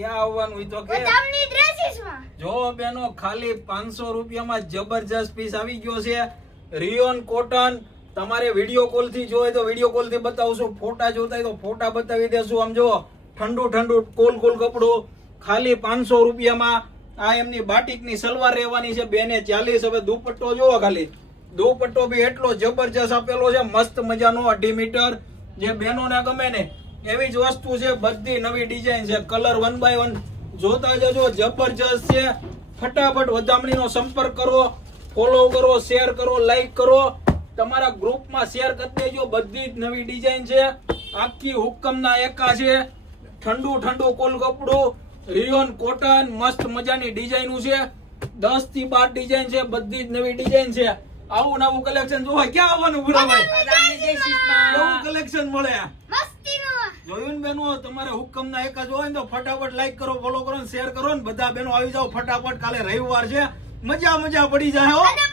ક્યાં આવવાનું તો કે બદામની ડ્રેસીસમાં જો બેનો ખાલી 500 રૂપિયામાં જબરજસ્ત પીસ આવી ગયો છે રિયોન કોટન તમારે વિડિયો કોલ થી જોઈએ તો વિડિયો કોલ થી બતાવશું ફોટા જોતા હોય તો ફોટા બતાવી દેશું આમ જો ઠંડુ ઠંડુ કોલ કપડું ખાલી 500 રૂપિયામાં આ એમની બાટિકની સલવાર રહેવાની છે 240 હવે દુપટ્ટો જોવો ખાલી દુપટ્ટો બી એટલો જબરજસ્ત આપેલો છે મસ્ત મજાનો 2.5 મીટર જે બહેનોને ગમે ને એવી જ વસ્તુ છે બધી નવી ડિઝાઇન છે કલર 1 by 1 જોતા જજો જબરજસ્ત છે ફટાફટ વધામણીનો સંપર્ક કરો ફોલો કરો શેર કરો લાઈક કરો તમારા ગ્રુપમાં શેર કરી દેજો બધી જ નવી ડિઝાઇન છે આખી હુકમના એકા છે ઠંડુ કોલ કપડું રિયોન કોટન મસ્ત મજાની ડિઝાઇન છે 10 થી 12 ડિઝાઇન છે બધી જ નવી ડિઝાઇન છે આવું નવું કલેક્શન જોવા ક્યાં આવવાનું ભૂરાભાઈ નવું કલેક્શન મળે જોયું ને બેનો તમારે હુકમના એક જ હોય ને તો ફટાફટ લાઈક કરો ફોલો કરો શેર કરો ને બધા બેનો આવી જાઓ ફટાફટ કાલે રવિવાર છે મજા પડી જાય હો